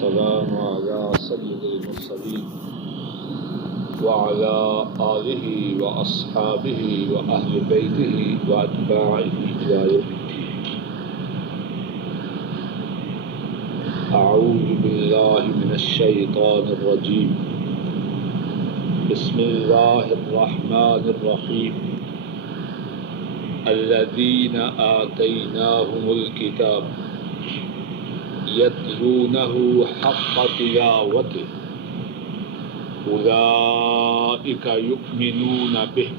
السلام على سيد المرسلين وعلى آله وأصحابه وأهل بيته وأتباعه إلى يوم الدين. أعوذ بالله من الشيطان الرجيم. بسم الله الرحمن الرحيم. الذين آتيناهم الكتاب يتلونه حق تلاوته أولئك يؤمنون به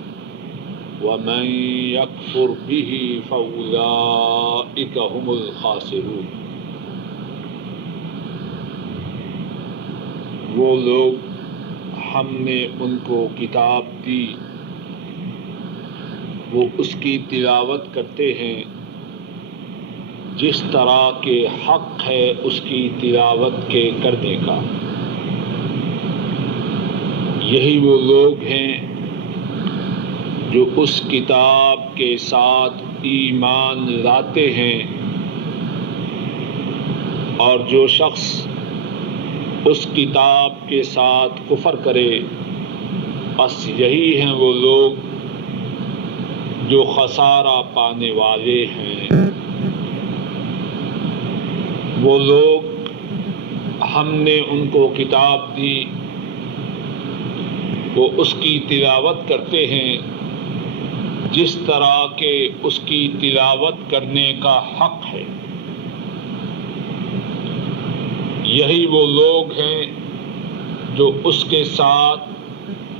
ومن يكفر به فأولئك هم الخاسرون. وہ لوگ ہم نے ان کو کتاب دی، وہ اس کی تلاوت کرتے ہیں جس طرح کے حق ہے اس کی تلاوت کے کرنے کا. یہی وہ لوگ ہیں جو اس کتاب کے ساتھ ایمان لاتے ہیں، اور جو شخص اس کتاب کے ساتھ کفر کرے بس یہی ہیں وہ لوگ جو خسارہ پانے والے ہیں. وہ لوگ ہم نے ان کو کتاب دی، وہ اس کی تلاوت کرتے ہیں جس طرح کے اس کی تلاوت کرنے کا حق ہے. یہی وہ لوگ ہیں جو اس کے ساتھ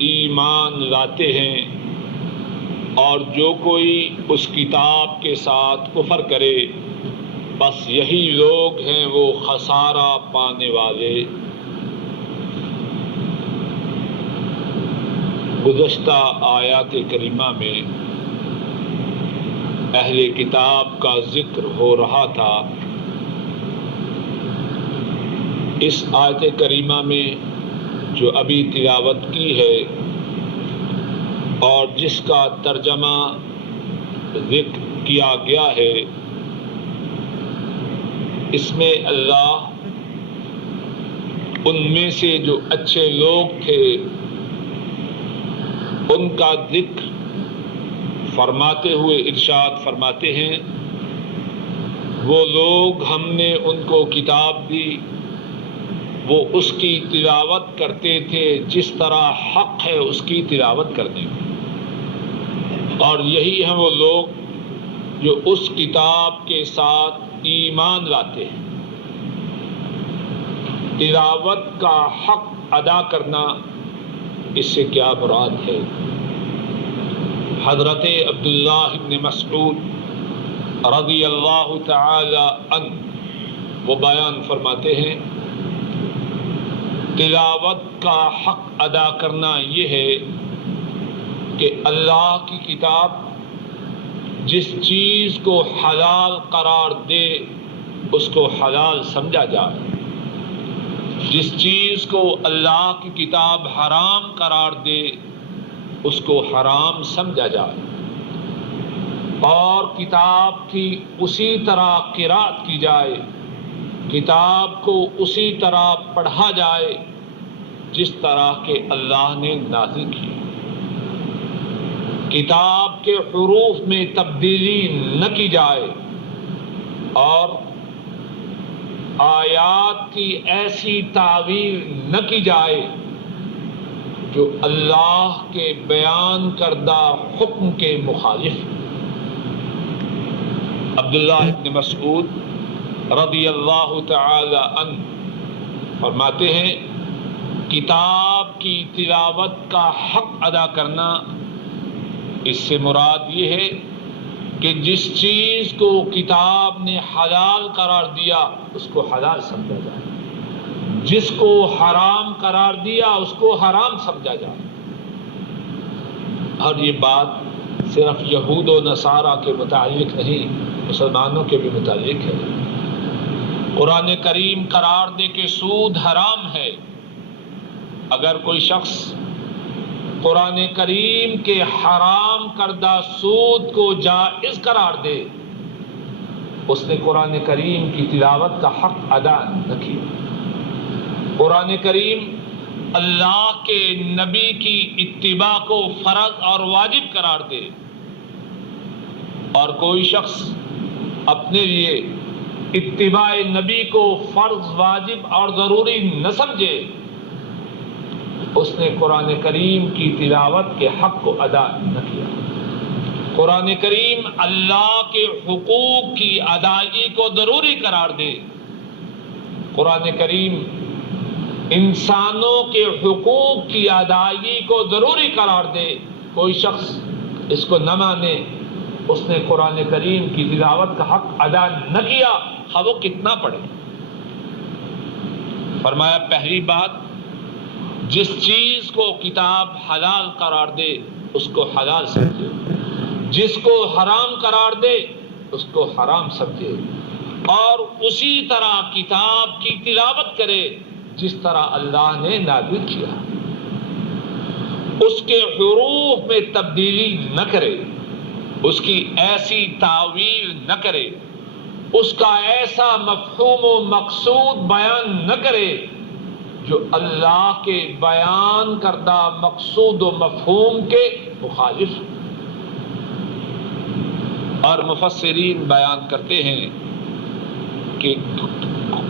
ایمان لاتے ہیں، اور جو کوئی اس کتاب کے ساتھ کفر کرے بس یہی لوگ ہیں وہ خسارہ پانے والے. گزشتہ آیات کریمہ میں اہل کتاب کا ذکر ہو رہا تھا. اس آیت کریمہ میں جو ابھی تلاوت کی ہے اور جس کا ترجمہ ذکر کیا گیا ہے، اس میں اللہ ان میں سے جو اچھے لوگ تھے ان کا ذکر فرماتے ہوئے ارشاد فرماتے ہیں، وہ لوگ ہم نے ان کو کتاب دی، وہ اس کی تلاوت کرتے تھے جس طرح حق ہے اس کی تلاوت کرنے میں. اور یہی ہیں وہ لوگ جو اس کتاب کے ساتھ ایمان لاتے ہیں. تلاوت کا حق ادا کرنا، اس سے کیا مراد ہے؟ حضرت عبداللہ ابن مسعود رضی اللہ تعالی عنہ وہ بیان فرماتے ہیں، تلاوت کا حق ادا کرنا یہ ہے کہ اللہ کی کتاب جس چیز کو حلال قرار دے اس کو حلال سمجھا جائے، جس چیز کو اللہ کی کتاب حرام قرار دے اس کو حرام سمجھا جائے، اور کتاب کی اسی طرح قرأت کی جائے، کتاب کو اسی طرح پڑھا جائے جس طرح کہ اللہ نے نازل کی. کتاب کے حروف میں تبدیلی نہ کی جائے، اور آیات کی ایسی تعویل نہ کی جائے جو اللہ کے بیان کردہ حکم کے مخالف. عبداللہ ابن مسعود رضی اللہ تعالی عنہ فرماتے ہیں، کتاب کی تلاوت کا حق ادا کرنا، اس سے مراد یہ ہے کہ جس چیز کو کتاب نے حلال قرار دیا اس کو حلال سمجھا جائے، جس کو حرام قرار دیا اس کو حرام سمجھا جائے. اور یہ بات صرف یہود و نصارہ کے متعلق نہیں، مسلمانوں کے بھی متعلق ہے. قرآن کریم قرار دے کہ سود حرام ہے. اگر کوئی شخص قرآن کریم کے حرام کردہ سود کو جائز قرار دے اس نے قرآن کریم کی تلاوت کا حق ادا نہ کیا. قرآن کریم اللہ کے نبی کی اتباع کو فرض اور واجب قرار دے اور کوئی شخص اپنے لیے اتباع نبی کو فرض واجب اور ضروری نہ سمجھے اس نے قرآن کریم کی تلاوت کے حق کو ادا نہ کیا۔ قرآن کریم اللہ کے حقوق کی ادائیگی کو ضروری قرار دے، قرآن کریم انسانوں کے حقوق کی ادائیگی کو ضروری قرار دے، کوئی شخص اس کو نہ مانے اس نے قرآن کریم کی تلاوت کا حق ادا نہ کیا، خواہ وہ کتنا پڑھے۔ فرمایا پہلی بات، جس چیز کو کتاب حلال قرار دے اس کو حلال سمجھے، جس کو حرام قرار دے اس کو حرام سمجھے، اور اسی طرح کتاب کی تلاوت کرے جس طرح اللہ نے نازل کیا، اس کے حروف میں تبدیلی نہ کرے، اس کی ایسی تعویل نہ کرے، اس کا ایسا مفہوم و مقصود بیان نہ کرے جو اللہ کے بیان کردہ مقصود و مفہوم کے مخالف۔ اور مفسرین بیان کرتے ہیں کہ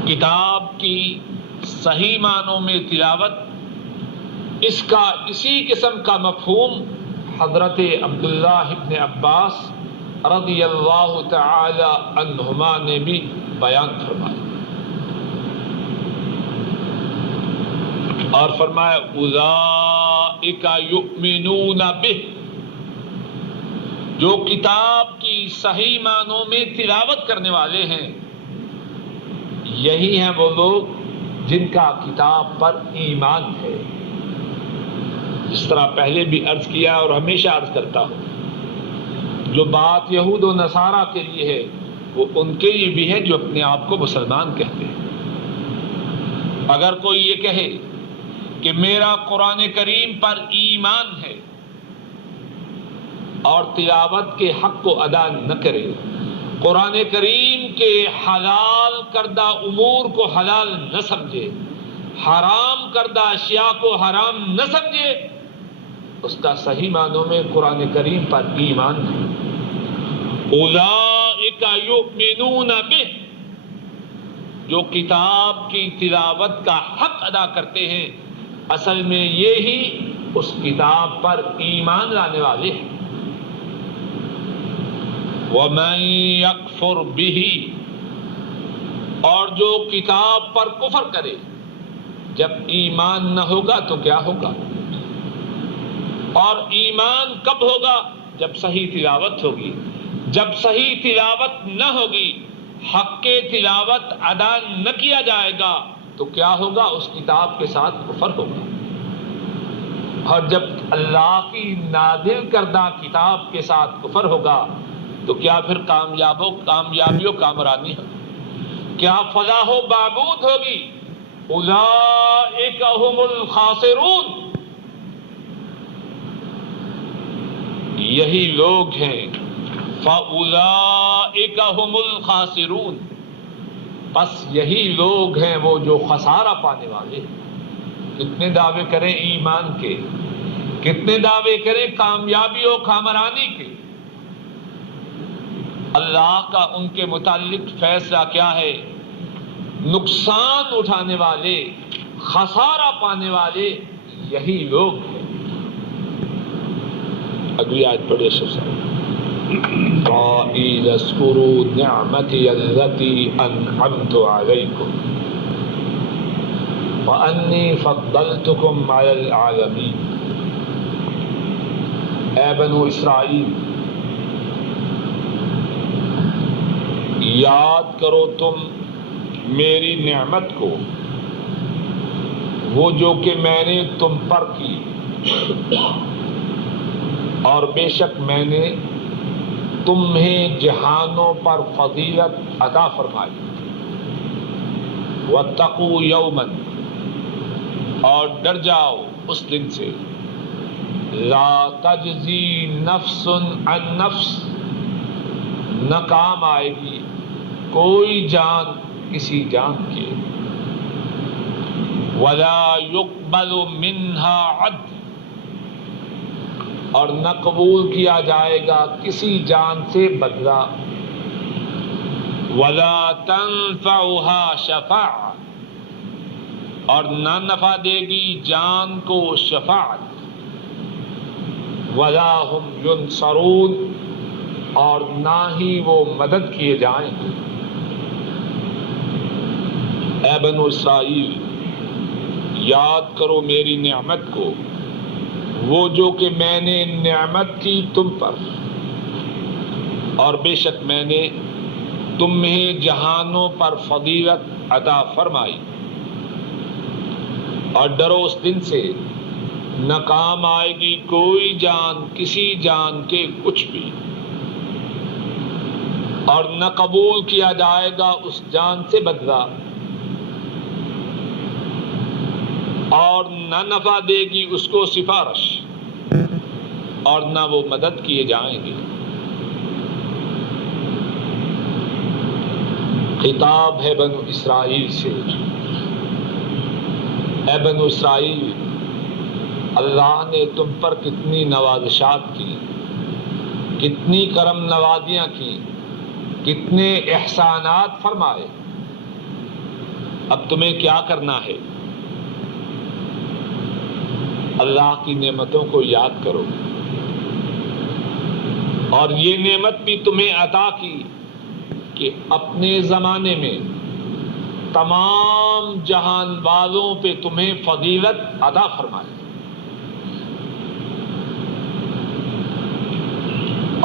کتاب کی صحیح معنوں میں تلاوت، اس کا اسی قسم کا مفہوم حضرت عبداللہ ابن عباس رضی اللہ تعالی عنہما نے بھی بیان فرمایا اور فرمایا اولئک یؤمنون بہ، جو کتاب کی صحیح معنوں میں تلاوت کرنے والے ہیں یہی ہیں وہ لوگ جن کا کتاب پر ایمان ہے۔ جس طرح پہلے بھی عرض کیا اور ہمیشہ عرض کرتا ہوں، جو بات یہود و نصارہ کے لیے ہے وہ ان کے لیے بھی ہے جو اپنے آپ کو مسلمان کہتے ہیں۔ اگر کوئی یہ کہے کہ میرا قرآن کریم پر ایمان ہے اور تلاوت کے حق کو ادا نہ کرے، قرآن کریم کے حلال کردہ امور کو حلال نہ سمجھے، حرام کردہ اشیاء کو حرام نہ سمجھے، اس کا صحیح معنوں میں قرآن کریم پر ایمان ہے۔ اولئک یؤمنون بہ، جو کتاب کی تلاوت کا حق ادا کرتے ہیں اصل میں یہی اس کتاب پر ایمان لانے والے ہیں۔ وَمَن يَكْفُرْ بِهِ، اور جو کتاب پر کفر کرے، جب ایمان نہ ہوگا تو کیا ہوگا؟ اور ایمان کب ہوگا؟ جب صحیح تلاوت ہوگی۔ جب صحیح تلاوت نہ ہوگی، حق کے تلاوت ادا نہ کیا جائے گا تو کیا ہوگا؟ اس کتاب کے ساتھ کفر ہوگا۔ اور جب اللہ کی نازل کردہ کتاب کے ساتھ کفر ہوگا تو کیا پھر کامیابی و کامرانی ہوگی؟ کیا فلاح و بہبود ہوگی؟ اولئک هم الخاسرون، یہی لوگ ہیں، فاولئک هم الخاسرون، پس یہی لوگ ہیں وہ جو خسارہ پانے والے ہیں۔ کتنے دعوے کریں ایمان کے، کتنے دعوے کریں کامیابی و کامرانی کے، اللہ کا ان کے متعلق فیصلہ کیا ہے؟ نقصان اٹھانے والے، خسارہ پانے والے یہی لوگ ہیں۔ اگلی آیت پڑھیے سب سے۔ قائل اذکروا نعمتی التی انعمت علیکم وانی فضلتکم علی العالمین۔ اے بنو اسرائیل، یاد کرو تم میری نعمت کو، وہ جو کہ میں نے تم پر کی، اور بے شک میں نے تمہیں جہانوں پر فضیلت عطا فرمائی۔ واتقوا یوما، اور ڈر جاؤ اس دن سے، لا تجزی نفس عن نفس، نہ کام آئے گی کوئی جان کسی جان کے، ولا يقبل منها عدل، اور نہ قبول کیا جائے گا کسی جان سے بدلہ، ولا تنفعها شفاعہ، اور نہ نفع دے گی جان کو شفاعت، ولا هم ينصرون، اور نہ ہی وہ مدد کیے جائیں گے۔ اے بنو اسرائیل، یاد کرو میری نعمت کو، وہ جو کہ میں نے نعمت کی تم پر، اور بے شک میں نے تمہیں جہانوں پر فضیلت عطا فرمائی، اور ڈرو اس دن سے نہ کام آئے گی کوئی جان کسی جان کے کچھ بھی، اور نہ قبول کیا جائے گا اس جان سے بدلہ، اور نہ نفع دے گی اس کو سفارش، اور نہ وہ مدد کیے جائیں گے۔ خطاب ہے بنو اسرائیل سے، اے بنو اسرائیل، اللہ نے تم پر کتنی نوازشات کی، کتنی کرم نوازیاں کی، کتنے احسانات فرمائے، اب تمہیں کیا کرنا ہے؟ اللہ کی نعمتوں کو یاد کرو، اور یہ نعمت بھی تمہیں عطا کی کہ اپنے زمانے میں تمام جہان والوں پہ تمہیں فضیلت عطا فرمائے،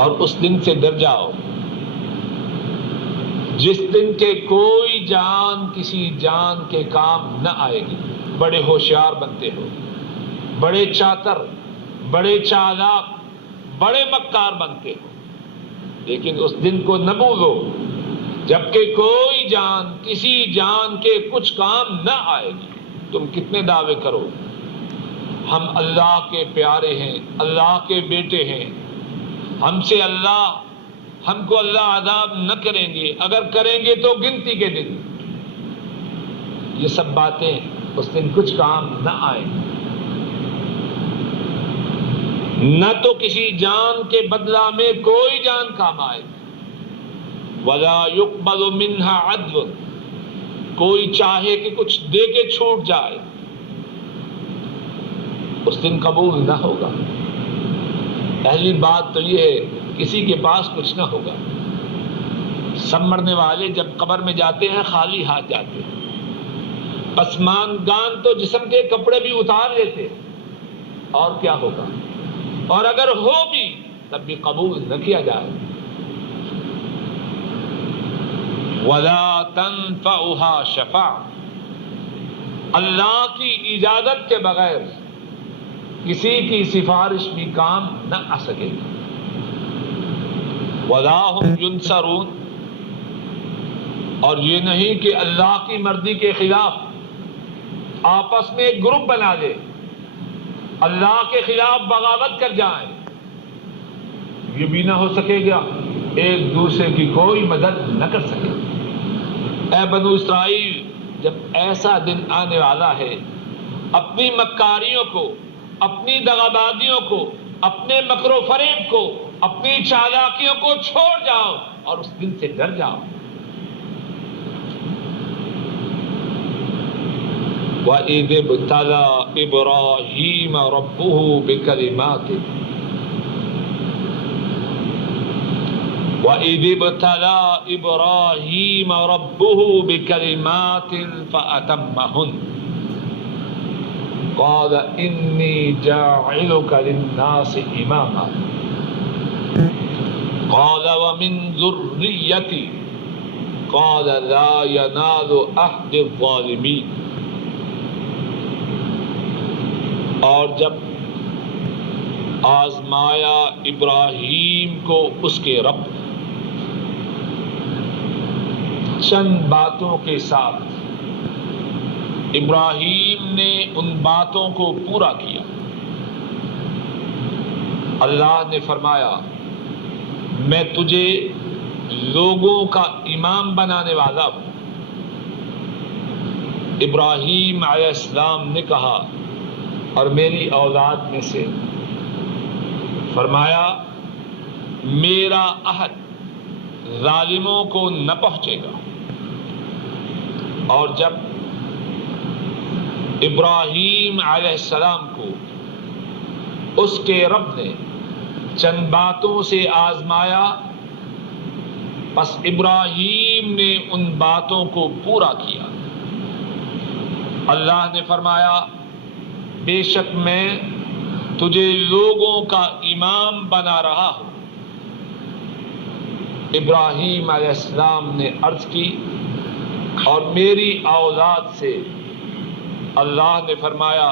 اور اس دن سے ڈر جاؤ جس دن کے کوئی جان کسی جان کے کام نہ آئے گی۔ بڑے ہوشیار بنتے ہو، بڑے چاتر، بڑے چالاک، بڑے مکار بنتے ہو، لیکن اس دن کو نہ بھولو جبکہ کوئی جان کسی جان کے کچھ کام نہ آئے گی۔ تم کتنے دعوے کرو ہم اللہ کے پیارے ہیں، اللہ کے بیٹے ہیں، ہم کو اللہ عذاب نہ کریں گے، اگر کریں گے تو گنتی کے دن۔ یہ سب باتیں اس دن کچھ کام نہ آئیں، نہ تو کسی جان کے بدلہ میں کوئی جان کام آئے، ولا يقبل منها عدل، کوئی چاہے کہ کچھ دے کے چھوٹ جائے، اس دن قبول نہ ہوگا۔ پہلی بات تو یہ ہے کسی کے پاس کچھ نہ ہوگا۔ سب مرنے والے جب قبر میں جاتے ہیں خالی ہاتھ جاتے ہیں، پسمان گان تو جسم کے کپڑے بھی اتار لیتے، اور کیا ہوگا؟ اور اگر ہو بھی تب بھی قبول نہ کیا جائے۔ وَلَا تَنفَعُهَا شَفَاعَةٌ، اللہ کی اجازت کے بغیر کسی کی سفارش بھی کام نہ آ سکے گی۔ وَلَا هُمْ يُنصَرُونَ، اور یہ نہیں کہ اللہ کی مرضی کے خلاف آپس میں ایک گروپ بنا لے، اللہ کے خلاف بغاوت کر جائیں، یہ بھی نہ ہو سکے گا، ایک دوسرے کی کوئی مدد نہ کر سکے۔ اے بنو اسرائیل، جب ایسا دن آنے والا ہے، اپنی مکاریوں کو، اپنی دغابازیوں کو، اپنے مکر و فریب کو، اپنی چالاکیوں کو چھوڑ جاؤ اور اس دن سے ڈر جاؤ۔ وَإِذِ ابْتَلَىٰ إِبْرَاهِيمَ رَبُّهُ بِكَلِمَاتٍ وَإِذِ ابْتَلَىٰ إِبْرَاهِيمَ رَبُّهُ بِكَلِمَاتٍ فَأَتَمَّهُنَّ قَالَ إِنِّي جَاعِلُكَ لِلنَّاسِ إِمَامًا قَالَ وَمِن ذُرِّيَّتِي قَالَ لَا يَنَالُ عَهْدِ الظَّالِمِينَ۔ اور جب آزمایا ابراہیم کو اس کے رب چند باتوں کے ساتھ، ابراہیم نے ان باتوں کو پورا کیا۔ اللہ نے فرمایا میں تجھے لوگوں کا امام بنانے والا ہوں، ابراہیم علیہ السلام نے کہا اور میری اولاد میں سے فرمایا میرا عہد ظالموں کو نہ پہنچے گا. اور جب ابراہیم علیہ السلام کو اس کے رب نے چند باتوں سے آزمایا، پس ابراہیم نے ان باتوں کو پورا کیا. اللہ نے فرمایا بے شک میں تجھے لوگوں کا امام بنا رہا ہوں. ابراہیم علیہ السلام نے عرض کی اور میری اولاد سے اللہ نے فرمایا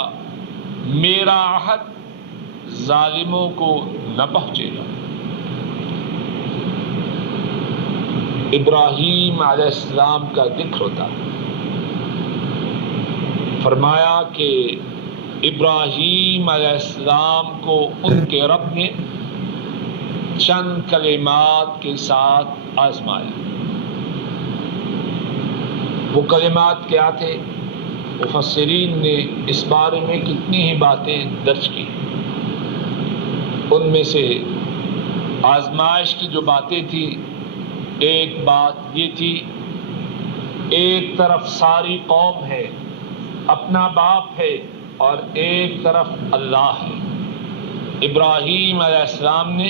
میرا عہد ظالموں کو نہ پہنچے گا. ابراہیم علیہ السلام کا ذکر ہوتا ہے. فرمایا کہ ابراہیم علیہ السلام کو ان کے رب نے چند کلمات کے ساتھ آزمایا. وہ کلمات کیا تھے؟ مفسرین نے اس بارے میں کتنی ہی باتیں درج کی. ان میں سے آزمائش کی جو باتیں تھیں، ایک بات یہ تھی ایک طرف ساری قوم ہے، اپنا باپ ہے، اور ایک طرف اللہ ہے. ابراہیم علیہ السلام نے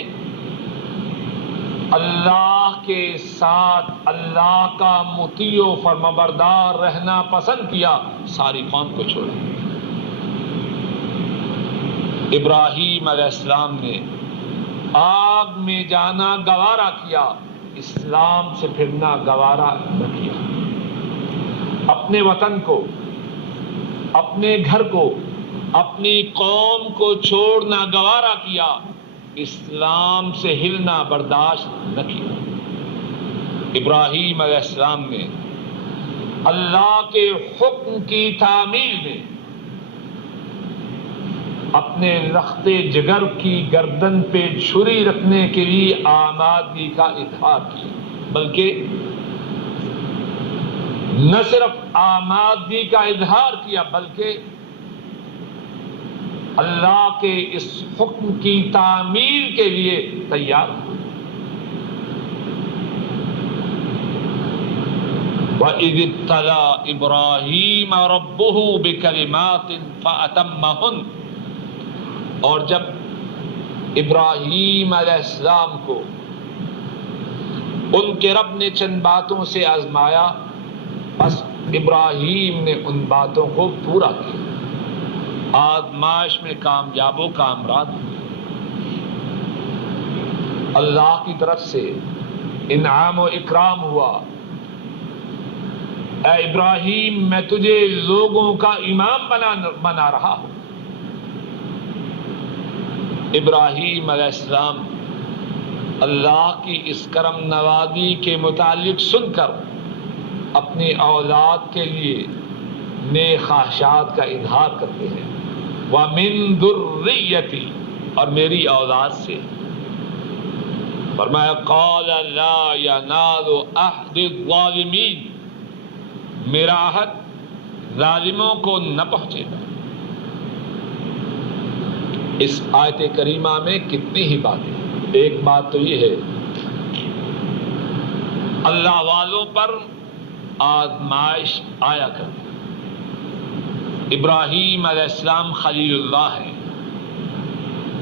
اللہ کے ساتھ اللہ کا مطیع و فرمانبردار رہنا پسند کیا، ساری قوم کو چھوڑا. ابراہیم علیہ السلام نے آگ میں جانا گوارا کیا، اسلام سے پھرنا گوارا نہ کیا. اپنے وطن کو، اپنے گھر کو، اپنی قوم کو چھوڑنا گوارا کیا، اسلام سے ہلنا برداشت نہ کیا. ابراہیم علیہ السلام نے اللہ کے حکم کی تعمیل میں اپنے رخت جگر کی گردن پہ چھری رکھنے کے لیے آمادگی کا اظہار کیا، بلکہ نہ صرف آمادگی کا اظہار کیا بلکہ اللہ کے اس حکم کی تعمیل کے لیے تیار ہوا. وَإِذِ ابْتَلَىٰ إِبْرَاهِيمَ رَبُّهُ بِكَلِمَاتٍ فَأَتَمَّهُنَّ، اور جب ابراہیم علیہ السلام کو ان کے رب نے چند باتوں سے آزمایا، بس ابراہیم نے ان باتوں کو پورا کیا. آزمائش میں کامیاب و کامران ہوئے. اللہ کی طرف سے انعام و اکرام ہوا. اے ابراہیم میں تجھے لوگوں کا امام بنا رہا ہوں. ابراہیم علیہ السلام اللہ کی اس کرم نوازی کے متعلق سن کر اپنی اولاد کے لیے نیک خواہشات کا اظہار کرتے ہیں. وَمِن ذُرِّيَّتِي، اور میری اولاد سے. فرمایا قَالَ لَا يَنَالُ عَهْدِ الظَّالِمِينَ، میرا عہد ظالموں کو نہ پہنچے گا. اس آیت کریمہ میں کتنی ہی باتیں. ایک بات تو یہ ہے اللہ والوں پر آزمائش آیا کرتی. ابراہیم علیہ السلام خلیل اللہ ہیں،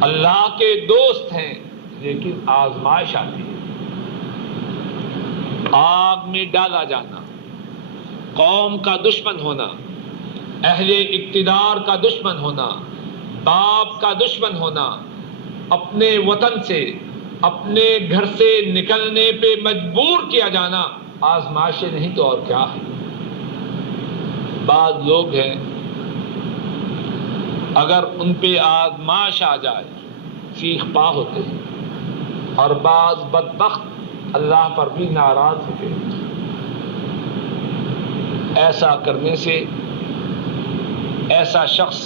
اللہ کے دوست ہیں، لیکن آزمائش آتی ہے. آگ میں ڈالا جانا، قوم کا دشمن ہونا، اہل اقتدار کا دشمن ہونا، باپ کا دشمن ہونا، اپنے وطن سے، اپنے گھر سے نکلنے پہ مجبور کیا جانا آزمائشیں نہیں تو اور کیا ہے. بعض لوگ ہیں اگر ان پہ آزمائش آ جائے چیخ پا ہوتے ہیں، اور بعض بدبخت اللہ پر بھی ناراض ہوتے ہیں. ایسا کرنے سے ایسا شخص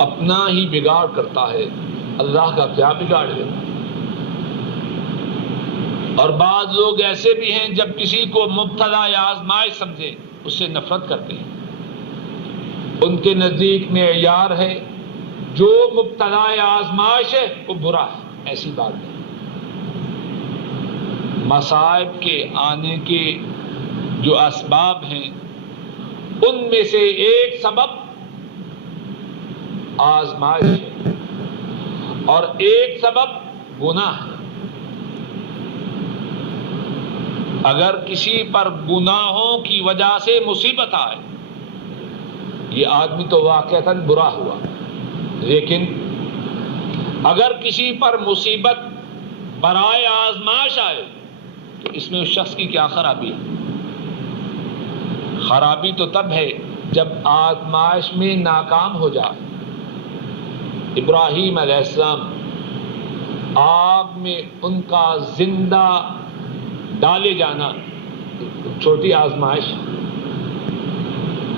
اپنا ہی بگاڑ کرتا ہے، اللہ کا کیا بگاڑ دیتا. اور بعض لوگ ایسے بھی ہیں جب کسی کو مبتلا یا آزمائش سمجھے اس سے نفرت کرتے ہیں. ان کے نزدیک معیار ہے جو مبتلا آزمائش ہے وہ برا ہے. ایسی بات نہیں. مصائب کے آنے کے جو اسباب ہیں ان میں سے ایک سبب آزمائش ہے اور ایک سبب گناہ ہے. اگر کسی پر گناہوں کی وجہ سے مصیبت آئے یہ آدمی تو واقعتاً برا ہوا، لیکن اگر کسی پر مصیبت برائے آزمائش آئے تو اس میں اس شخص کی کیا خرابی ہے؟ خرابی تو تب ہے جب آزمائش میں ناکام ہو جائے. ابراہیم علیہ السلام آگ میں ان کا زندہ ڈالے جانا چھوٹی آزمائش ہے.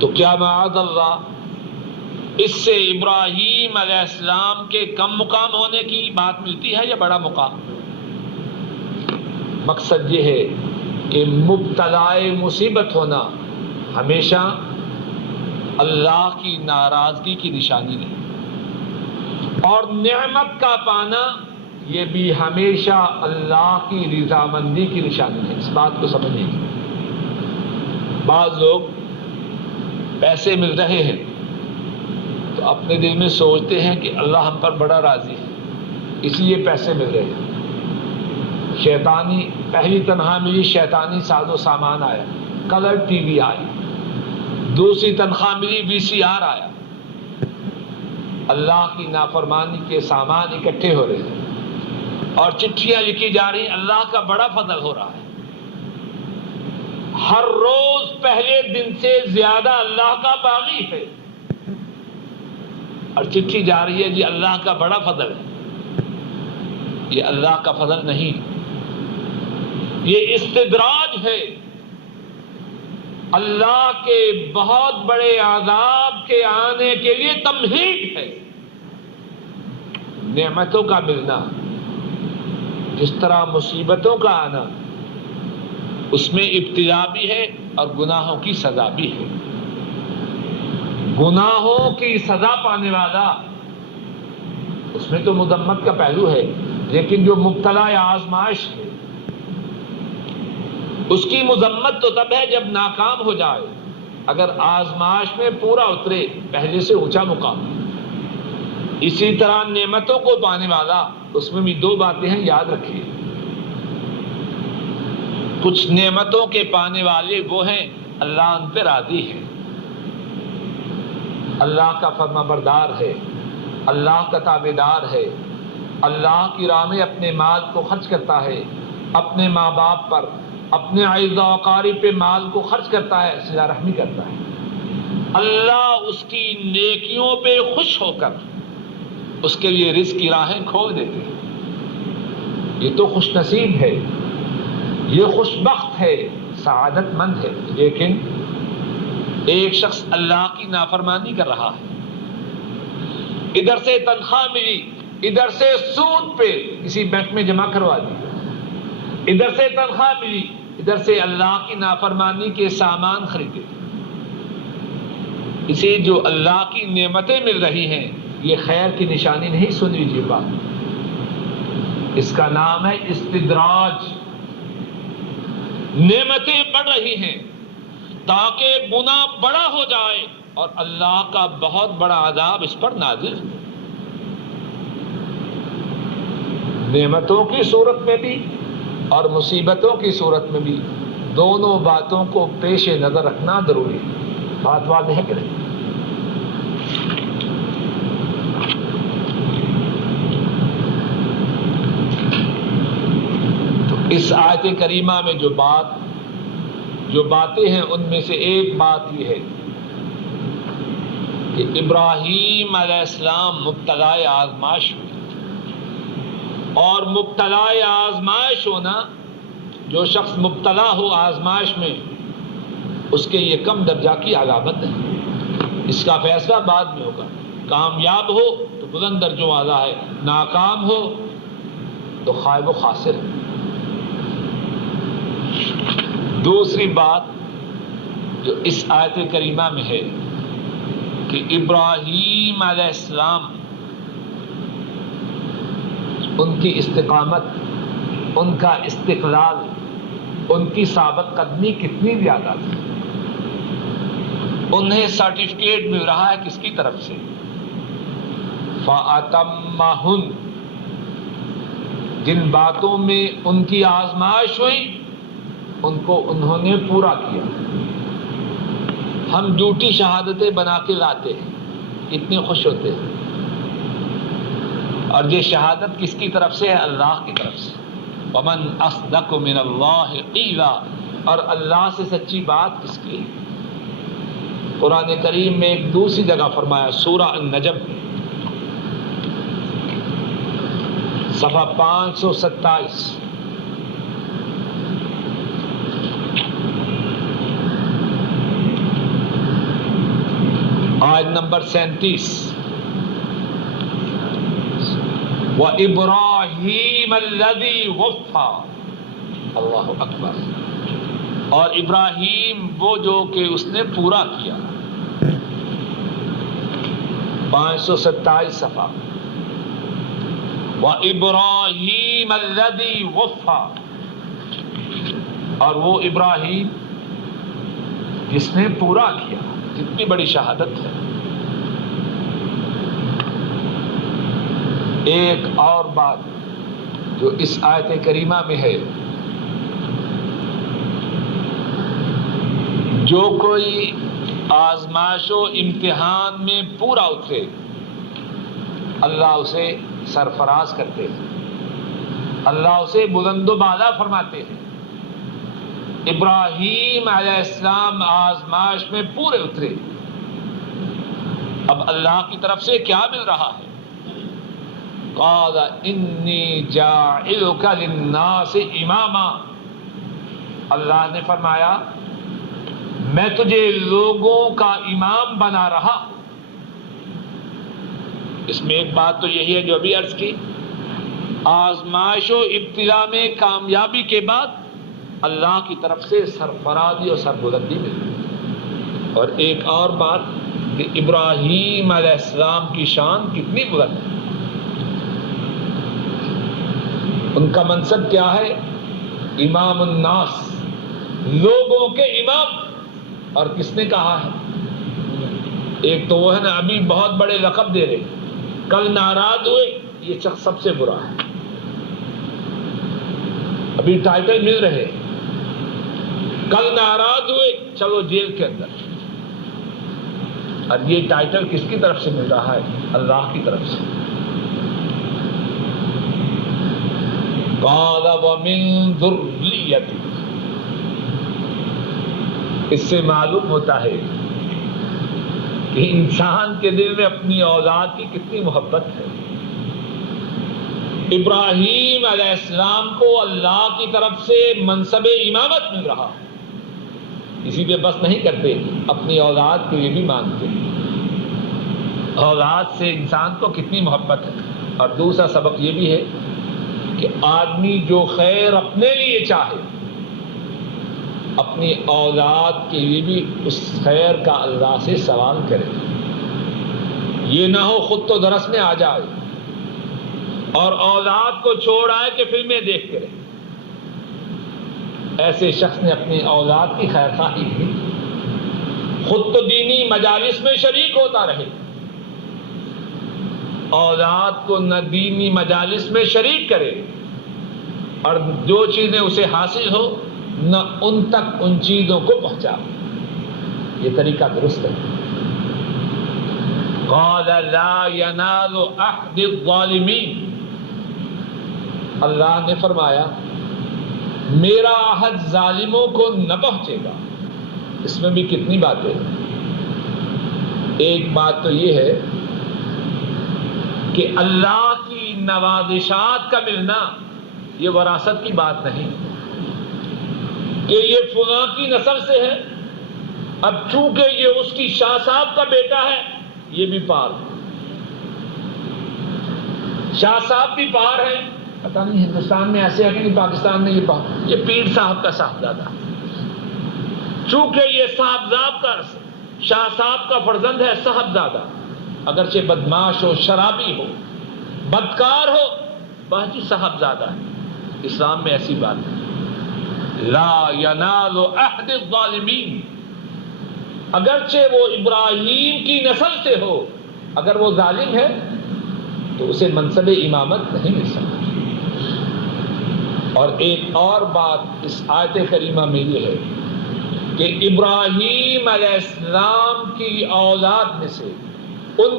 تو کیا معاذ اللہ اس سے ابراہیم علیہ السلام کے کم مقام ہونے کی بات ملتی ہے یا بڑا مقام؟ مقصد یہ ہے کہ مبتلائے مصیبت ہونا ہمیشہ اللہ کی ناراضگی کی نشانی نہیں، اور نعمت کا پانا یہ بھی ہمیشہ اللہ کی رضامندی کی نشانی ہے. اس بات کو سمجھیں. بعض لوگ پیسے مل رہے ہیں تو اپنے دل میں سوچتے ہیں کہ اللہ ہم پر بڑا راضی ہے اس لیے پیسے مل رہے ہیں. شیطانی پہلی تنخواہ ملی، شیطانی ساز و سامان آیا، کلر ٹی وی آئی. دوسری تنخواہ ملی، VCR آیا. اللہ کی نافرمانی کے سامان اکٹھے ہو رہے ہیں اور چٹھیاں لکھی جا رہی. اللہ کا بڑا فضل ہو رہا ہے. ہر روز پہلے دن سے زیادہ اللہ کا باغی ہے اور چٹھی جا رہی ہے جی اللہ کا بڑا فضل ہے. یہ اللہ کا فضل نہیں، یہ استدراج ہے. اللہ کے بہت بڑے عذاب کے آنے کے لیے تمہید ہے. نعمتوں کا ملنا جس طرح مصیبتوں کا آنا اس میں ابتلا بھی ہے اور گناہوں کی سزا بھی ہے. گناہوں کی سزا پانے والا اس میں تو مذمت کا پہلو ہے، لیکن جو مبتلا آزمائش ہے اس کی مذمت تو تب ہے جب ناکام ہو جائے. اگر آزمائش میں پورا اترے پہلے سے اونچا مقام. اسی طرح نعمتوں کو پانے والا اس میں بھی دو باتیں ہیں، یاد رکھیے. کچھ نعمتوں کے پانے والے وہ ہیں اللہ ان پہ راضی ہے، اللہ کا فرما بردار ہے، اللہ کا تابعدار ہے، اللہ کی راہ میں اپنے مال کو خرچ کرتا ہے، اپنے ماں باپ پر، اپنے اعزاء و اقارب پہ مال کو خرچ کرتا ہے، صلہ رحمی کرتا ہے. اللہ اس کی نیکیوں پہ خوش ہو کر اس کے لیے رزق کی راہیں کھول دیتے ہیں. یہ تو خوش نصیب ہے، یہ خوش بخت ہے، سعادت مند ہے. لیکن ایک شخص اللہ کی نافرمانی کر رہا ہے، ادھر سے تنخواہ ملی، ادھر سے سود پہ کسی بینک میں جمع کروا دی، ادھر سے تنخواہ ملی، ادھر سے اللہ کی نافرمانی کے سامان خریدے. اسے جو اللہ کی نعمتیں مل رہی ہیں یہ خیر کی نشانی نہیں. سن لیجیے بات، اس کا نام ہے استدراج. نعمتیں بڑھ رہی ہیں تاکہ گناہ بڑا ہو جائے اور اللہ کا بہت بڑا عذاب اس پر نازل ہو. نعمتوں کی صورت میں بھی اور مصیبتوں کی صورت میں بھی دونوں باتوں کو پیش نظر رکھنا ضروری ہے. بات واضح ہے کہ نہیں؟ تو اس آیت کریمہ میں جو باتیں ہیں ان میں سے ایک بات یہ ہے کہ ابراہیم علیہ السلام مبتلا آزمائش ہوئے، اور مبتلا آزمائش ہونا، جو شخص مبتلا ہو آزمائش میں اس کے یہ کم درجہ کی علامت ہے. اس کا فیصلہ بعد میں ہوگا. کامیاب ہو تو بلند درجوں والا ہے، ناکام ہو تو خائب و خاسر ہے. دوسری بات، جو اس آیت کریمہ میں ہے کہ ابراہیم علیہ السلام ان کی استقامت، ان کا استقلال، ان کی ثابت قدمی کتنی زیادہ تھی. انہیں سرٹیفکیٹ مل رہا ہے کس کی طرف سے؟ فَأَتَمَّهُنْ، جن باتوں میں ان کی آزمائش ہوئی ان کو انہوں نے پورا کیا. ہم جھوٹی شہادتیں بنا کے لاتے ہیں، اتنے خوش ہوتے ہیں، اور یہ شہادت کس کی طرف سے ہے؟ اللہ کی طرف سے. وَمَنْ أَصْدَقُ مِنَ اللَّهِ قِيلًا، اور اللہ سے سچی بات کس کی ہے؟ قرآن کریم میں ایک دوسری جگہ فرمایا، سورہ النجم صفحہ 527، آیت نمبر 37، وَإِبْرَاهِيمَ الَّذِي وَفَّى، اللہ اکبر، اور ابراہیم وہ جو کہ اس نے پورا کیا. 527 صفحہ، وَإِبْرَاهِيمَ الَّذِي وَفَّى، اور وہ ابراہیم جس نے پورا کیا. کتنی بڑی شہادت ہے. ایک اور بات جو اس آیت کریمہ میں ہے، جو کوئی آزمائش و امتحان میں پورا اترے اللہ اسے سرفراز کرتے ہیں، اللہ اسے بلند و بالا فرماتے ہیں. ابراہیم علیہ السلام آزمائش میں پورے اترے. اب اللہ کی طرف سے کیا مل رہا ہے؟ قال انی جاعلک للناس اماما، اللہ نے فرمایا میں تجھے لوگوں کا امام بنا رہا. اس میں ایک بات تو یہی ہے جو ابھی عرض کی، آزمائش و ابتلا میں کامیابی کے بعد اللہ کی طرف سے سرفرازی اور سربلندی ملی. اور ایک اور بات کہ ابراہیم علیہ السلام کی شان کتنی بلند ہے. ان کا منصب کیا ہے؟ امام الناس، لوگوں کے امام. اور کس نے کہا ہے؟ ایک تو وہ ہے نا ابھی بہت بڑے لقب دے رہے، کل ناراض ہوئے، یہ شخص سب سے برا ہے. ابھی ٹائٹل مل رہے، کل ناراض ہوئے چلو جیل کے اندر. اور یہ ٹائٹل کس کی طرف سے مل رہا ہے؟ اللہ کی طرف سے. قال ومن ذریتی، اس سے معلوم ہوتا ہے کہ انسان کے دل میں اپنی اولاد کی کتنی محبت ہے. ابراہیم علیہ السلام کو اللہ کی طرف سے منصب امامت مل رہا. اسی پہ بس نہیں کرتے، اپنی اولاد کے لیے بھی مانگتے. اولاد سے انسان کو کتنی محبت ہے. اور دوسرا سبق یہ بھی ہے کہ آدمی جو خیر اپنے لیے چاہے اپنی اولاد کے لیے بھی اس خیر کا اللہ سے سوال کرے. یہ نہ ہو خود تو درس میں آ جائے اور اولاد کو چھوڑ آئے کہ فلمیں دیکھتے رہے. ایسے شخص نے اپنی اولاد کی خیر خواہی کی، خود تو دینی مجالس میں شریک ہوتا رہے، اولاد کو نہ دینی مجالس میں شریک کرے، اور جو چیزیں اسے حاصل ہو نہ ان تک ان چیزوں کو پہنچا. یہ طریقہ درست ہے. قال لا ينال عهد الظالمین، اللہ نے فرمایا میرا عہد ظالموں کو نہ پہنچے گا. اس میں بھی کتنی باتیں. ایک بات تو یہ ہے کہ اللہ کی نوازشات کا ملنا یہ وراثت کی بات نہیں کہ یہ فلاں کی نسل سے ہے، اب چونکہ یہ اس کی شاہ صاحب کا بیٹا ہے یہ بھی پار ہے. شاہ صاحب بھی پار ہے. پتہ نہیں ہندوستان میں ایسے ہے کہ نہیں، پاکستان میں یہ پیر صاحب کا صاحبزادہ. چونکہ یہ صاحبزاد کا شاہ صاحب کا فرزند ہے صاحبزادہ، اگرچہ بدماش ہو، شرابی ہو، بدکار ہو، باجی صاحبزادہ ہے۔ اسلام میں ایسی بات ہے، لا ینال عہد الظالمین، اگرچہ وہ ابراہیم کی نسل سے ہو، اگر وہ ظالم ہے تو اسے منصب امامت نہیں مل سکتا۔ اور ایک اور بات اس آیت کریمہ میں یہ ہے کہ ابراہیم علیہ السلام کی اولاد میں سے، ان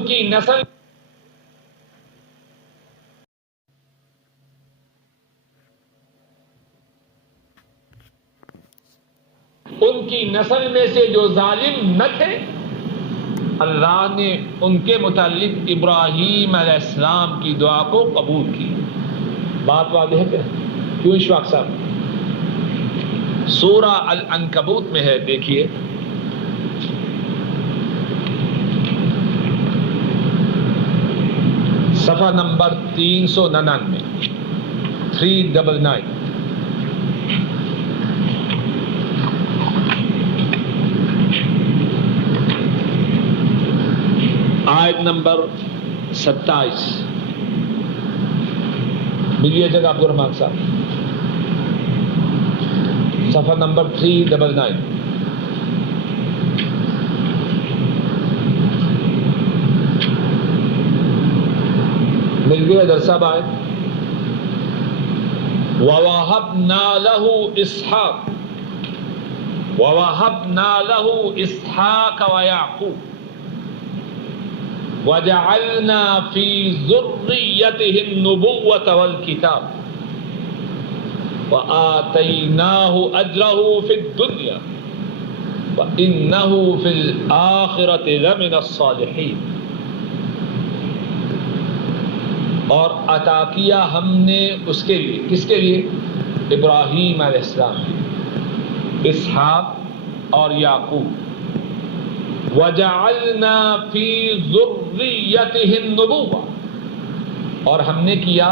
کی نسل میں سے جو ظالم نہ تھے، اللہ نے ان کے متعلق ابراہیم علیہ السلام کی دعا کو قبول کی۔ بات واضح ہے کیوں اشفاق صاحب؟ سورہ العنکبوت میں ہے، دیکھیے صفحہ نمبر 399 399۔ آیت نمبر 27 ملیے جگہ عبد الرحمان صاحب، صفحہ نمبر 399۔ مل گیا در صاحب آیت؟ وَوَهَبْنَا لَهُ إِسْحَاقَ وَوَهَبْنَا لَهُ إِسْحَاقَ وَيَعْقُوبَ وَجَعَلْنَا فِي ذُرِّيَّتِهِ النُّبُوَّةَ وَالْكِتَابَ وَآتَيْنَاهُ أَجْرَهُ فِي الدُّنْيَا وَإِنَّهُ فِي الْآخِرَةِ لَمِنَ الصَّالِحِينَ۔ اور عطا کیا ہم نے اس کے لیے، کس کے لیے؟ ابراہیم علیہ السلام کے لیے، اسحاق اور یعقوب۔ وَجَعَلْنَا فِي ذُرِّيَّتِهِ النُّبُوَّةَ، اور ہم نے کیا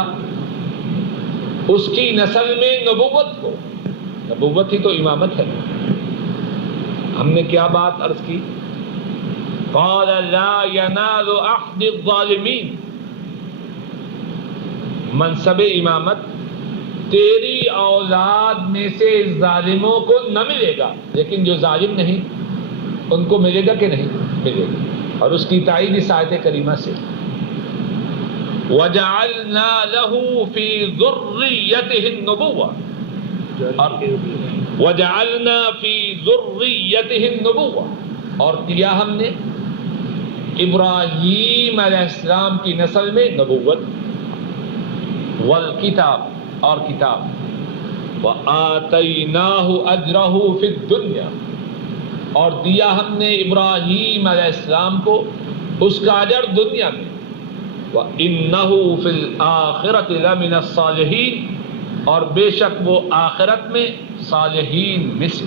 اس کی نسل میں نبوت کو، نبوت ہی تو امامت ہے۔ ہم نے کیا بات عرض کی؟ قَالَ لَا يَنَالُ عَهْدِ الظَّالِمِينَ، منصب امامت تیری اولاد میں سے ظالموں کو نہ ملے گا، لیکن جو ظالم نہیں ان کو ملے گا کہ نہیں ملے گا۔ اور اس کی تائید اس آیت کریمہ سے، وَجَعَلْنَا لَهُ فِي ذُرِّيَّتِهِ النُّبُوَّةَ، وَجَعَلْنَا فِي ذُرِّيَّتِهِ النُّبُوَّةَ، اور دیا ہم نے ابراہیم علیہ السلام کی نسل میں نبوت، والکتاب، اور کتاب، وَآتَيْنَاهُ أَجْرَهُ فِي الدُّنْيَا، اور دیا ہم نے ابراہیم علیہ السلام کو اس کا اجر دنیا میں، وَإِنَّهُ فِي الْآخِرَةِ لَمِنَ الصَّالِحِينَ، اور بے شک وہ آخرت میں صالحین میں سے۔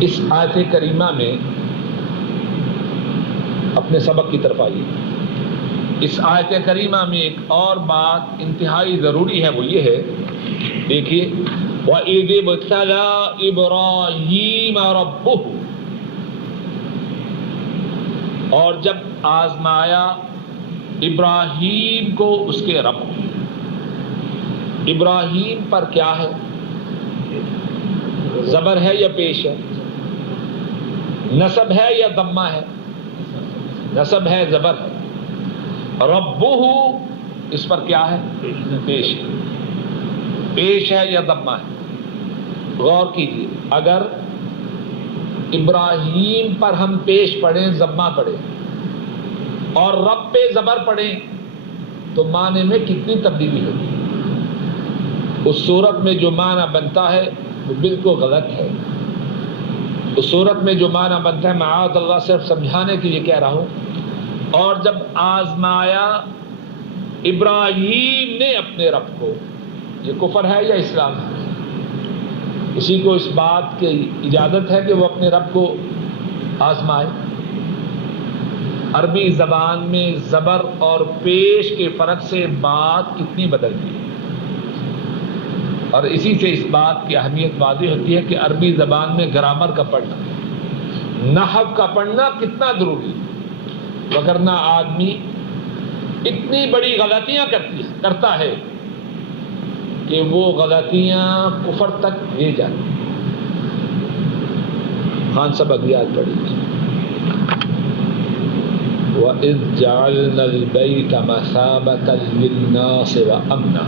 اس آیت کریمہ میں اپنے سبق کی طرف آئیے۔ اس آیت کریمہ میں ایک اور بات انتہائی ضروری ہے، وہ یہ ہے، دیکھیے وَإِذِ ابْتَلَىٰ إِبْرَاهِيمَ رَبُّهُ، اور جب آزمایا ابراہیم کو اس کے رب۔ ابراہیم پر کیا ہے؟ زبر ہے یا پیش ہے؟ نصب ہے یا ضمہ ہے؟ نصب ہے، زبر ہے۔ ربہ اس پر کیا ہے؟ پیش ہے۔ پیش ہے یا ضمہ ہے؟ غور کیجیے، اگر ابراہیم پر ہم پیش پڑھیں، ضمہ پڑھیں، اور رب پہ زبر پڑھیں تو معنی میں کتنی تبدیلی ہوگی؟ اس صورت میں جو معنی بنتا ہے وہ بالکل غلط ہے۔ اس صورت میں جو معنی بنتا ہے، معاذ اللہ، صرف سمجھانے کے لیے کہہ رہا ہوں، اور جب آزمایا ابراہیم نے اپنے رب کو، یہ کفر ہے یا اسلام ہے؟ کسی کو اس بات کی اجازت ہے کہ وہ اپنے رب کو آزمائے؟ عربی زبان میں زبر اور پیش کے فرق سے بات کتنی بدلتی ہے۔ اور اسی سے اس بات کی اہمیت واضح ہوتی ہے کہ عربی زبان میں گرامر کا پڑھنا، نحو کا پڑھنا کتنا ضروری ہے، وگرنہ آدمی اتنی بڑی غلطیاں کرتا ہے کہ وہ غلطیاں کفر تک لے جاتی ہیں۔ خان صاحب اگلی آیت پڑھیے۔ وَإِذْ جَعَلْنَا الْبَيْتَ مَثَابَةً لِلنَّاسِ وَأَمْنًا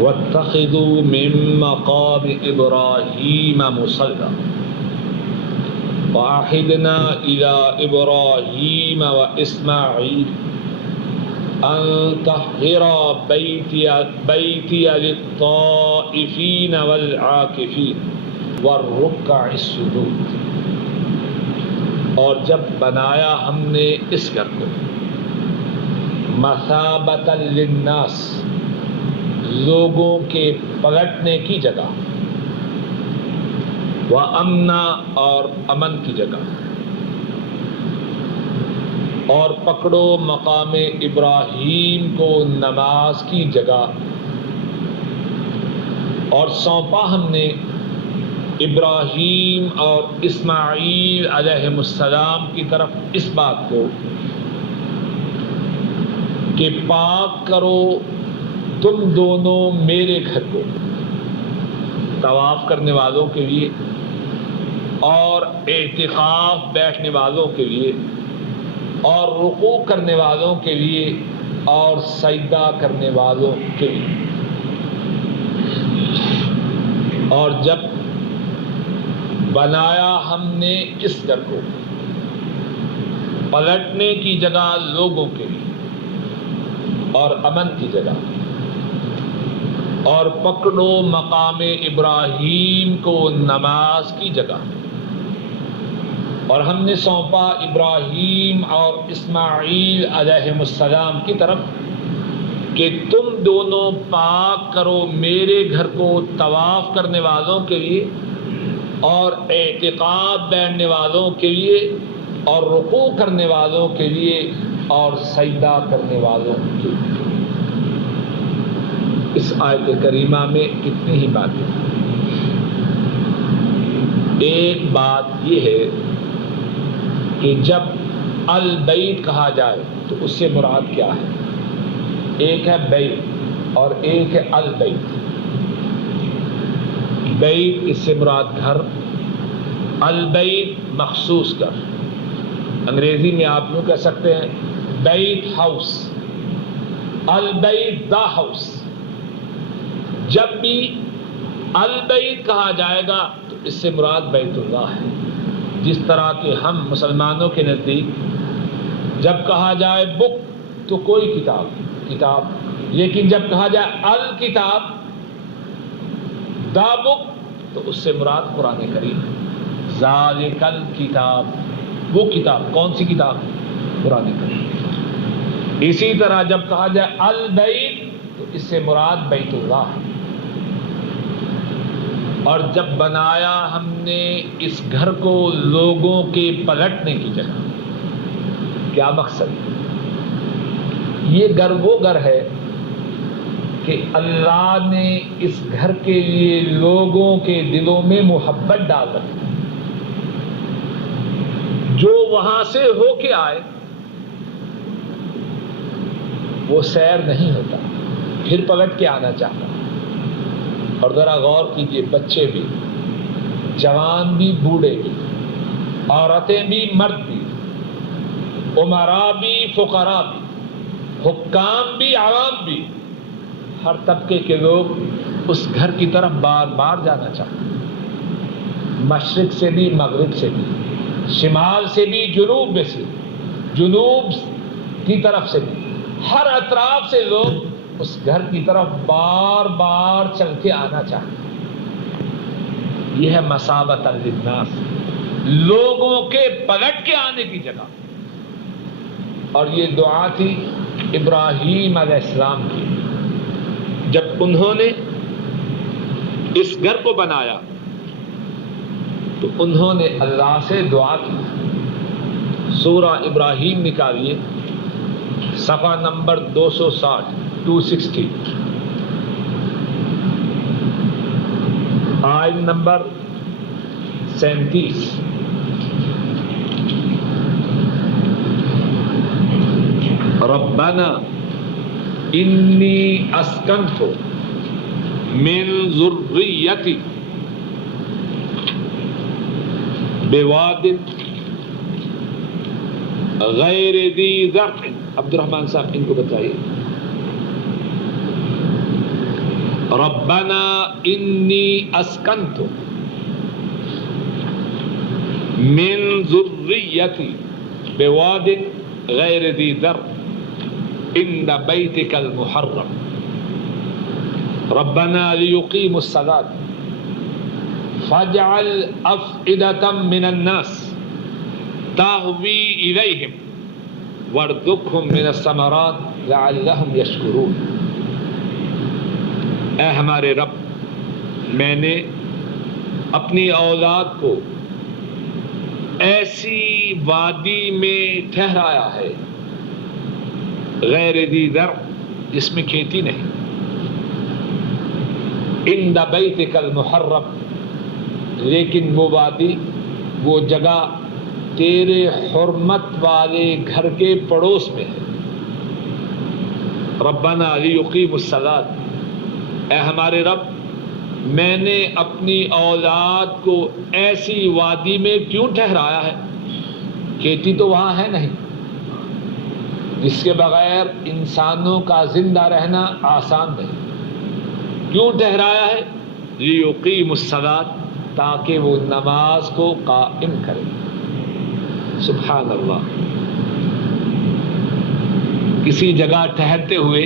وَاتَّخِذُوا مِن مَّقَامِ إِبْرَاهِيمَ مُصَلًّى وَعَهِدْنَا إِلَىٰ إِبْرَاهِيمَ وَإِسْمَاعِيلَ أَن طَهِّرَا بَيْتِيَ لِلطَّائِفِينَ وَالْعَاكِفِينَ وَالرُّكَّعِ السُّجُودِ۔ اور جب بنایا ہم نے اس گھر کو مثابۃ للناس، لوگوں کے پلٹنے کی جگہ، وَأَمْنًا اور امن کی جگہ، اور پکڑو مقام ابراہیم کو نماز کی جگہ، اور سونپا ہم نے ابراہیم اور اسماعیل علیہ السلام کی طرف اس بات کو کہ پاک کرو تم دونوں میرے گھر کو، طواف کرنے والوں کے لیے اور اعتکاف بیٹھنے والوں کے لیے اور رکوع کرنے والوں کے لیے اور سجدہ کرنے والوں کے لیے۔ اور جب بنایا ہم نے اس گھر کو پلٹنے کی جگہ لوگوں کے لیے اور امن کی جگہ، اور پکڑو مقام ابراہیم کو نماز کی جگہ، اور ہم نے سونپا ابراہیم اور اسماعیل علیہ السلام کی طرف کہ تم دونوں پاک کرو میرے گھر کو طواف کرنے والوں کے لیے اور اعتکاف بیٹھنے والوں کے لیے اور رکوع کرنے والوں کے لیے اور سجدہ کرنے والوں کے لیے۔ اس آیت کریمہ میں کتنی ہی باتیں۔ ایک بات یہ ہے کہ جب البیت کہا جائے تو اس سے مراد کیا ہے؟ ایک ہے بیت اور ایک ہے البیت۔ بیت اس سے مراد گھر، البیت مخصوص گھر۔ انگریزی میں آپ یوں کہہ سکتے ہیں بیت ہاؤس، البیت دا ہاؤس۔ جب بھی البیت کہا جائے گا تو اس سے مراد بیت اللہ ہے۔ جس طرح کہ ہم مسلمانوں کے نزدیک جب کہا جائے بک تو کوئی کتاب، لیکن جب کہا جائے الکتاب دا بک تو اس سے مراد قرآن کریم ہے۔ ذالک الکتاب، وہ کتاب کون سی کتاب؟ قرآن کریم۔ اسی طرح جب کہا جائے البیت تو اس سے مراد بیت اللہ ہے۔ اور جب بنایا ہم نے اس گھر کو لوگوں کے پلٹنے کی جگہ، کیا مقصد؟ یہ گھر وہ گھر ہے کہ اللہ نے اس گھر کے لیے لوگوں کے دلوں میں محبت ڈال رکھی۔ جو وہاں سے ہو کے آئے وہ سیر نہیں ہوتا، پھر پلٹ کے آنا چاہتا۔ اور ذرا غور کیجیے، بچے بھی، جوان بھی، بوڑھے بھی، عورتیں بھی، مرد بھی، امراء بھی، فقراء بھی، حکام بھی، عوام بھی، ہر طبقے کے لوگ اس گھر کی طرف بار بار جانا چاہتے ہیں۔ مشرق سے بھی، مغرب سے بھی، شمال سے بھی، جنوب میں سے، جنوب کی طرف سے بھی، ہر اطراف سے لوگ اس گھر کی طرف بار بار چل کے آنا چاہتے ہیں۔ یہ ہے مثابۃ للناس، لوگوں کے پلٹ کے آنے کی جگہ۔ اور یہ دعا تھی ابراہیم علیہ السلام کی جب انہوں نے اس گھر کو بنایا تو انہوں نے اللہ سے دعا کی۔ سورہ ابراہیم نکالیے، صفحہ نمبر 260 260۔ آیت نمبر 37. ربنا انی اسکنت من ذریتی بواد غیر ذی زرع. عبد الرحمن صاحب ان کو بتائیے. ربنا انی اسکنت من ذریتی بواد غیر ذی زرع عند بیتک المحرم ربنا لیقیموا الصلاة فاجعل افئدة من الناس تهوی الیہم وارزقهم من الثمرات لعلهم یشکرون. اے ہمارے رب، میں نے اپنی اولاد کو ایسی وادی میں ٹھہرایا ہے غیر ذی زرع، جس میں کھیتی نہیں، عند بیتک المحرم، لیکن وہ وادی، وہ جگہ تیرے حرمت والے گھر کے پڑوس میں ہے. ربنا لیقیموا الصلاۃ، اے ہمارے رب، میں نے اپنی اولاد کو ایسی وادی میں کیوں ٹھہرایا ہے؟ کھیتی تو وہاں ہے نہیں، جس کے بغیر انسانوں کا زندہ رہنا آسان نہیں. کیوں ٹھہرایا ہے؟ لیقیموا الصلاۃ، تاکہ وہ نماز کو قائم کرے. سبحان اللہ. کسی جگہ ٹھہرتے ہوئے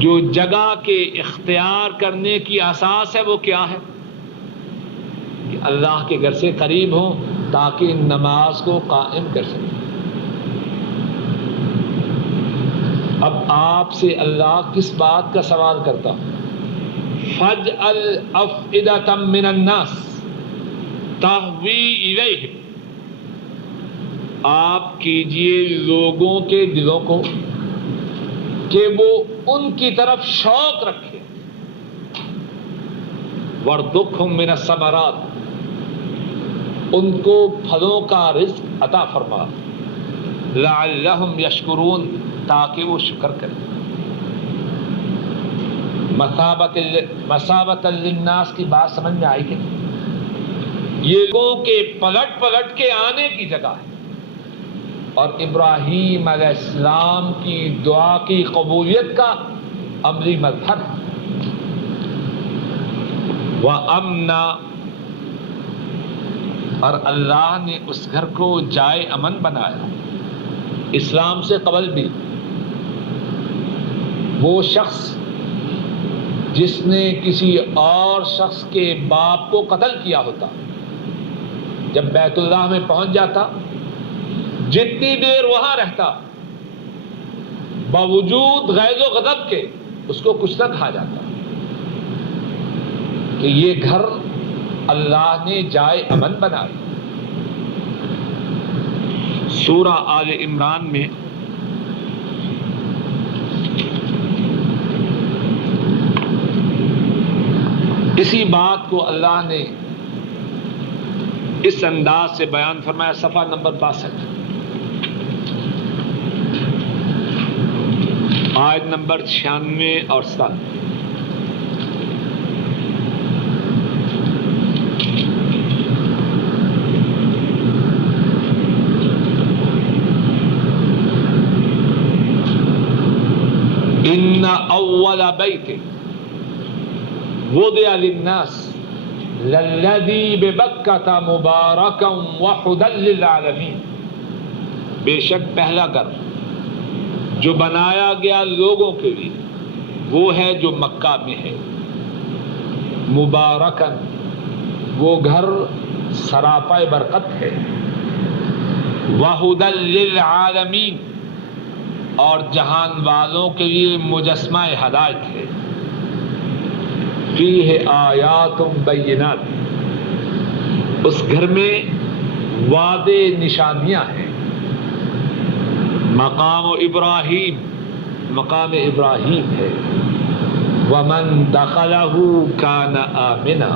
جو جگہ کے اختیار کرنے کی اساس ہے وہ کیا ہے؟ کہ اللہ کے گھر سے قریب ہوں تاکہ نماز کو قائم کر سکیں. اب آپ سے اللہ کس بات کا سوال کرتا ہوں؟ فَاجْعَلْ أَفْئِدَةً مِّنَ النَّاسِ تَهْوِي إِلَيْهِمْ، آپ کیجئے لوگوں کے دلوں کو کہ وہ ان کی طرف شوق رکھے. وَارْزُقْهُم مِّنَ الثَّمَرَاتِ، ان کو پھلوں کا رزق عطا فرما. لَعَلَّهُمْ يَشْكُرُونَ، تاکہ وہ شکر کریں. مثابۃ للناس کی بات سمجھ میں آئی کہ یہ لوگوں کے پلٹ پلٹ کے آنے کی جگہ ہے، اور ابراہیم علیہ السلام کی دعا کی قبولیت کا عملی مظہر ہے. وَأَمْنًا، اور اللہ نے اس گھر کو جائے امن بنایا. اسلام سے قبل بھی وہ شخص جس نے کسی اور شخص کے باپ کو قتل کیا ہوتا، جب بیت اللہ میں پہنچ جاتا، جتنی دیر وہاں رہتا، باوجود غیظ و غضب کے اس کو کچھ نہ کہا جاتا، کہ یہ گھر اللہ نے جائے امن بنایا. سورہ آل عمران میں اسی بات کو اللہ نے اس انداز سے بیان فرمایا. صفحہ نمبر 62، آیت نمبر 96 اور 97. ان اول بیت وضع للناس للذی ببکۃ مبارکا وہدی للعالمین، بے شک پہلا گھر جو بنایا گیا لوگوں کے لیے وہ ہے جو مکہ میں ہے. مبارکن، وہ گھر سراپائے برکت ہے. وہدی للعالمین، اور جہان والوں کے لیے مجسمہ ہدایت ہے. فیہ آیات بینات، اس گھر میں واضح نشانیاں ہیں. مقام ابراہیم، مقام ابراہیم ہے. ومن دخلہ کان آمنا،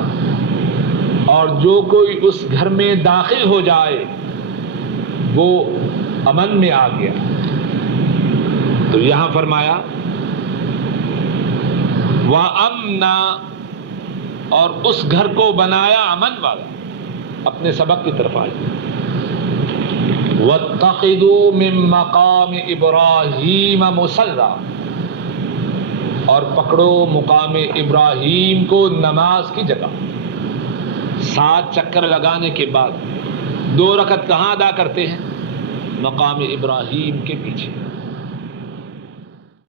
اور جو کوئی اس گھر میں داخل ہو جائے وہ امن میں آ گیا۔ تو یہاں فرمایا وَأَمْنَا، اور اس گھر کو بنایا امن والا۔ اپنے سبق کی طرف آئے، وَاتَّخِذُوا مِن مَّقَامِ إِبْرَاهِيمَ مُصَلًّى، اور پکڑو مقام ابراہیم کو نماز کی جگہ۔ 7 چکر لگانے کے بعد 2 رکعت کہاں ادا کرتے ہیں؟ مقام ابراہیم کے پیچھے۔